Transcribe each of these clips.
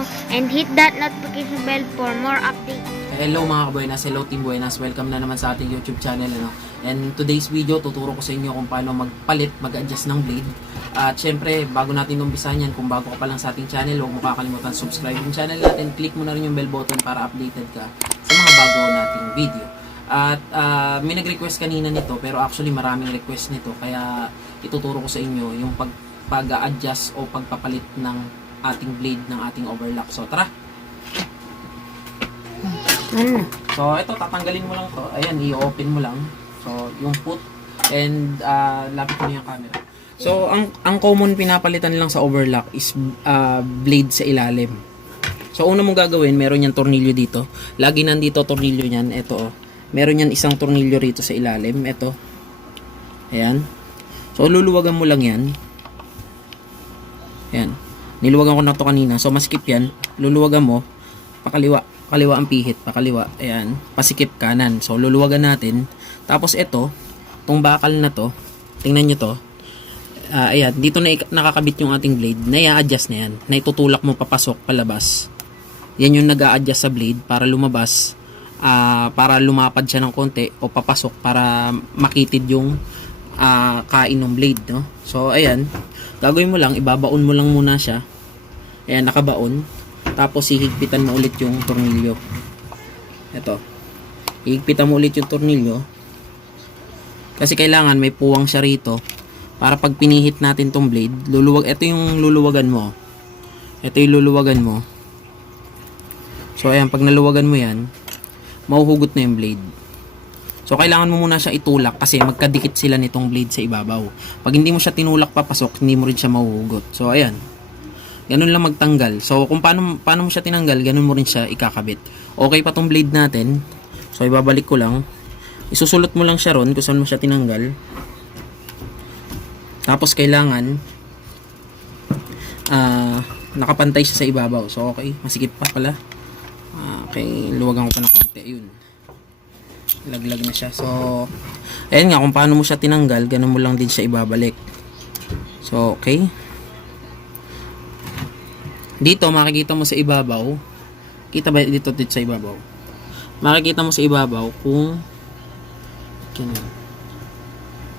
video and hit that notification bell for more updates. Hello mga kabuenas, hello Team Buenas, welcome na naman sa ating YouTube channel. And today's video, tuturo ko sa inyo kung paano magpalit, mag-adjust ng blade. At syempre, bago natin umpisahan yan, kung bago ka pa lang sa ating channel, huwag mo kakalimutan subscribe yung channel natin, click mo na rin yung bell button para updated ka sa mga bago nating video. At may nag-request kanina nito, pero actually maraming request nito, kaya ituturo ko sa inyo yung pag-adjust o pagpapalit ng ating blade ng ating overlock. So tara! So ito, tatanggalin mo lang to. Ayan, i-open mo lang. So yung foot and lapit mo yung camera. So ang common pinapalitan lang sa overlock is blade sa ilalim. So una mong gagawin, meron yan tornilyo dito. Lagi nandito tornilyo niyan. Ito oh. Meron yan isang tornilyo rito sa ilalim. Ito. Ayan. So luluwagan mo lang yan. Ayan. Niluwagan ko na to kanina. So maskip yan. Luluwagan mo. Pakaliwa. Pakaliwa ang pihit. Pakaliwa. Ayan. Pasikip kanan. So luluwagan natin. Tapos ito. Itong bakal na to. Tingnan nyo to. Ayan. Dito na nakakabit yung ating blade. Na-adjust na yan. Na itutulak mo papasok palabas. Yan yung nag-a-adjust sa blade para lumabas. Para lumapad siya ng konti o papasok para makitid yung kain ng blade, no? So ayan, gagawin mo lang, ibabaon mo lang muna siya. Ayan, nakabaon. Tapos hihigpitan mo ulit yung tornilyo. Ito, hihigpitan mo ulit yung tornilyo kasi kailangan may puwang siya rito para pag pinihit natin tong blade, luluwag. Ito yung luluwagan mo. Ito yung luluwagan mo. So ayan, pag naluwagan mo yan, mahuhugot na yung blade. So kailangan mo muna siya itulak kasi magkadikit sila nitong blade sa ibabaw. Pag hindi mo siya tinulak papasok, hindi mo rin siya mahuhugot. So ayan. Ganun lang magtanggal. So kung paano mo siya tinanggal, ganun mo rin siya ikakabit. Okay pa tong blade natin. So ibabalik ko lang. Isusulot mo lang siya ron kung saan mo siya tinanggal. Tapos kailangan nakapantay siya sa ibabaw. So okay, masikip pa pala. Okay, luwagan ko pa ng konti. Ayun. Laglag na siya. So, ayan nga, kung paano mo siya tinanggal, ganun mo lang din siya ibabalik. So, okay. Dito, makikita mo sa ibabaw. Kita ba dito sa ibabaw? Makikita mo sa ibabaw kung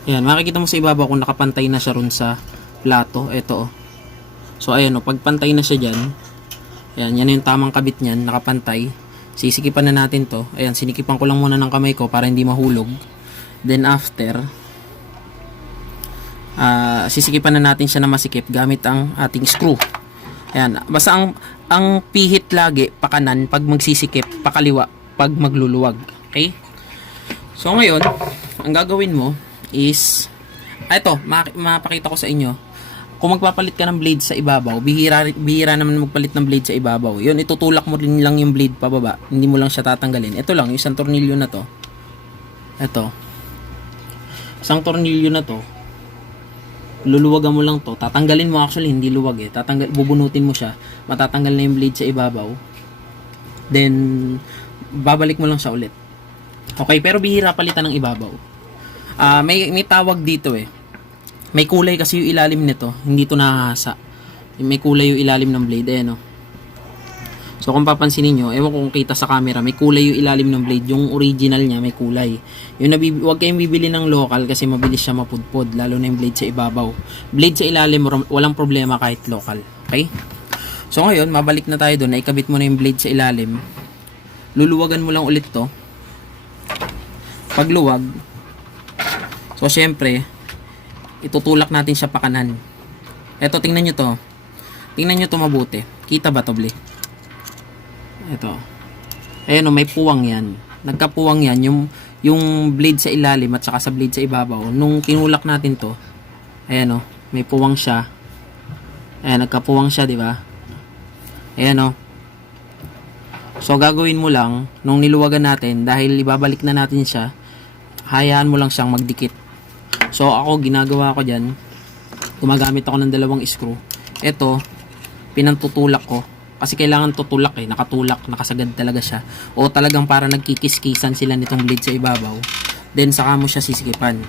ayan, makikita mo sa ibabaw kung nakapantay na siya ron sa plato. Ito, oh. So, ayan, oh, pagpantay na siya dyan, ayan, yan yung tamang kabit niyan, nakapantay. Sisikipan na natin to. Ayan, sinikipan ko lang muna ng kamay ko para hindi mahulog. Then after, sisikipan na natin siya na masikip gamit ang ating screw. Ayan, basta ang pihit lagi pakanan pag magsisikip, pakaliwa pag magluluwag. Okay? So ngayon, ang gagawin mo is ito, mapakita ko sa inyo. Kung magpapalit ka ng blade sa ibabaw, bihira naman magpalit ng blade sa ibabaw. Yun, itutulak mo rin lang yung blade pababa. Hindi mo lang siya tatanggalin. Ito lang, yung isang tornilyo na to. Ito. Isang tornilyo na to. Luluwagan mo lang to. Tatanggalin mo, actually, hindi luwag eh. Bubunutin mo siya. Matatanggal na yung blade sa ibabaw. Then, babalik mo lang siya ulit. Okay, pero bihira palitan ng ibabaw. May tawag dito eh. May kulay kasi yung ilalim nito, hindi to nahahasa. May kulay yung ilalim ng blade, no. So kung papansinin nyo, ewan ko kung kita sa camera, may kulay yung ilalim ng blade, yung original niya may kulay. Yung huwag kayong bibili ng local kasi mabilis siya mapudpod, lalo na yung blade sa ibabaw. Blade sa ilalim, walang problema kahit local. Okay? So ngayon, mabalik na tayo doon, naikabit mo na yung blade sa ilalim. Luluwagan mo lang ulit to. Pagluwag, so syempre, itutulak natin siya pakanan. Eto, tingnan nyo to. Tingnan nyo to mabuti. Kita ba to, Bli? Eto. Ayan o, may puwang yan. Nagkapuwang yan. Yung blade sa ilalim at saka sa blade sa ibabaw. Nung tinulak natin to, ayan o, may puwang siya. Ayan, nagkapuwang siya, di ba? Ayan o. So, gagawin mo lang, nung niluwagan natin, dahil ibabalik na natin siya, hayaan mo lang siyang magdikit. So ako, ginagawa ko dyan, gumagamit ako ng dalawang screw. Ito, pinantutulak ko kasi kailangan tutulak eh, nakatulak, nakasagad talaga siya, o talagang para nagkikis-kisan sila nitong blade sa ibabaw. Then saka mo siya sisikipan.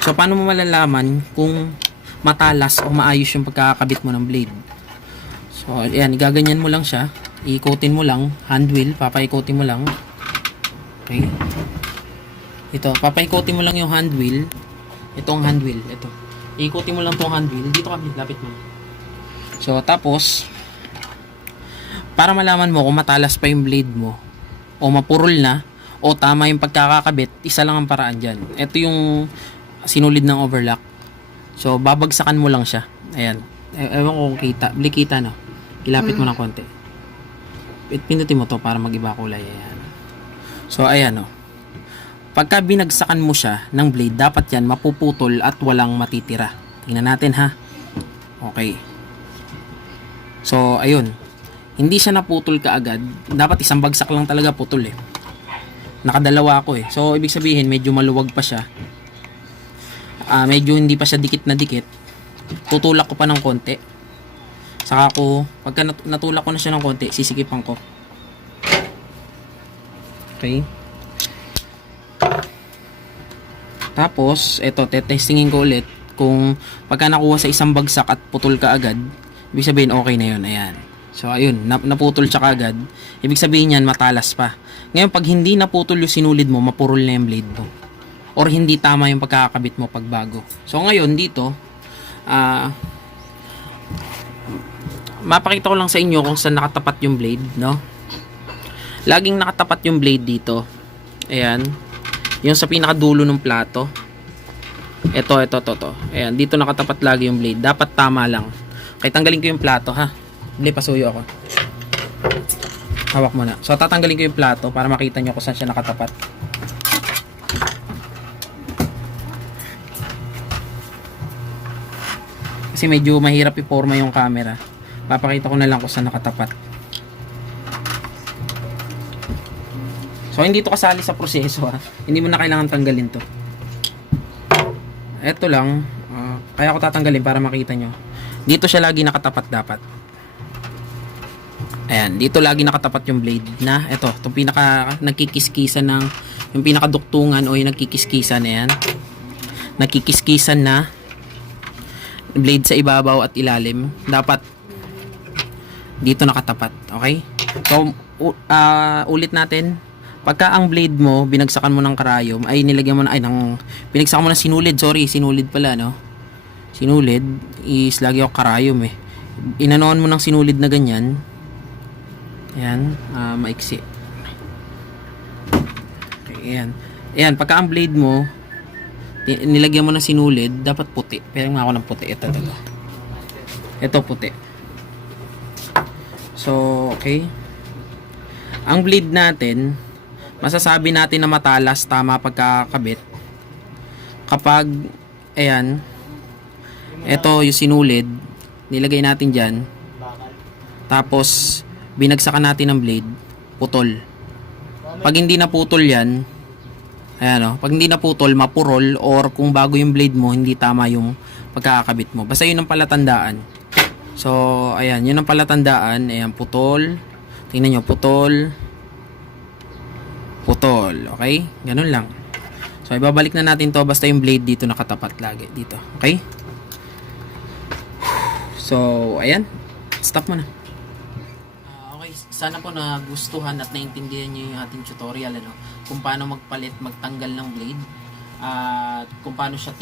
So paano mo malalaman kung matalas o maayos yung pagkakabit mo ng blade? So, ayan, igaganyan mo lang siya. Iikutin mo lang, hand wheel, papaikutin mo lang. Okay. Ito, papaikutin mo lang yung hand wheel. Itong hand wheel, ito. Iikutin mo lang tong hand wheel. Dito ka, lapit mo. So, tapos, para malaman mo kung matalas pa yung blade mo, o mapurol na, o tama yung pagkakakabit, isa lang ang paraan dyan. Ito yung sinulid ng overlock. So, babagsakan mo lang siya. Ayan. Ewan ko kung kita. Blikita, no? Ilapit mo ng konti. Pinutin mo to para mag-iba kulay. Ayan. So, ayan, no? Pagka binagsakan mo siya ng blade, dapat yan mapuputol at walang matitira. Tingnan natin, ha? Okay. So, ayun. Hindi siya naputol kaagad. Dapat isang bagsak lang talaga putol, eh. Nakadalawa ako, eh. So, ibig sabihin, medyo maluwag pa siya. Medyo hindi pa siya dikit na dikit. Tutulak ko pa ng konti. Saka ko, pagka natulak ko na siya ng konti, sisikipan ko. Okay. Tapos, eto, testingin ko ulit kung pagka nakuha sa isang bagsak at putol ka agad, ibig sabihin okay na yun. Ayan. So, ayun, naputol siya agad. Ibig sabihin yan, matalas pa. Ngayon, pag hindi naputol yung sinulid mo, mapurol na yung blade mo. Or hindi tama yung pagkakabit mo pag bago. So, ngayon, dito, mapakita ko lang sa inyo kung saan nakatapat yung blade, no? Laging nakatapat yung blade dito. Ayan. Yung sa pinakadulo ng plato. Ito. Ayan, dito nakatapat lagi yung blade. Dapat tama lang. Kaya tanggalin ko yung plato, ha? Hindi, pasuyo ako. Hawak mo na. So, tatanggalin ko yung plato para makita nyo kung saan siya nakatapat. Kasi medyo mahirap i-forma yung camera. Papakita ko na lang kung saan nakatapat. So, hindi to kasali sa proseso, ha. Hindi mo na kailangan tanggalin to. Ito lang. Kaya ko tatanggalin para makita nyo. Dito siya lagi nakatapat dapat. Ayan. Dito lagi nakatapat yung blade na. Ito. Itong pinaka nagkikiskisan ng yung pinakaduktungan o yung nagkikiskisan. Ayan. Nagkikiskisan na blade sa ibabaw at ilalim. Dapat dito nakatapat. Okay? So, ulit natin. Pagka ang blade mo, binagsakan mo ng karayom, ay nilagyan mo na, binagsakan mo ng sinulid, sinulid pala, no? Sinulid is lagi yung karayom, eh. Inanoan mo ng sinulid na ganyan. Ayan, maiksi. Okay, ayan. Ayan, pagka ang blade mo, nilagyan mo ng sinulid, dapat puti. Pero nga ako ng puti, ito puti. So, okay. Ang blade natin, masasabi natin na matalas, tama pagkakabit kapag, ayan, ito yung sinulid, nilagay natin dyan, tapos binagsakan natin ng blade, putol. Pag hindi naputol yan, ayan o, pag hindi naputol, mapurol, or kung bago yung blade mo, hindi tama yung pagkakabit mo. Basta yun ang palatandaan. So, ayan, yun ang palatandaan. Ayan, putol. Tingnan nyo, putol. Okay? Ganun lang. So, ibabalik na natin to basta yung blade dito nakatapat lagi. Dito. Okay? So, ayan. Stop mo na. Okay. Sana po nagustuhan at naintindihan nyo yung ating tutorial, ano? Kung paano magpalit, magtanggal ng blade. At kung paano siya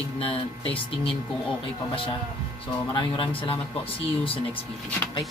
testingin kung okay pa ba siya. So, maraming salamat po. See you sa next video. Okay?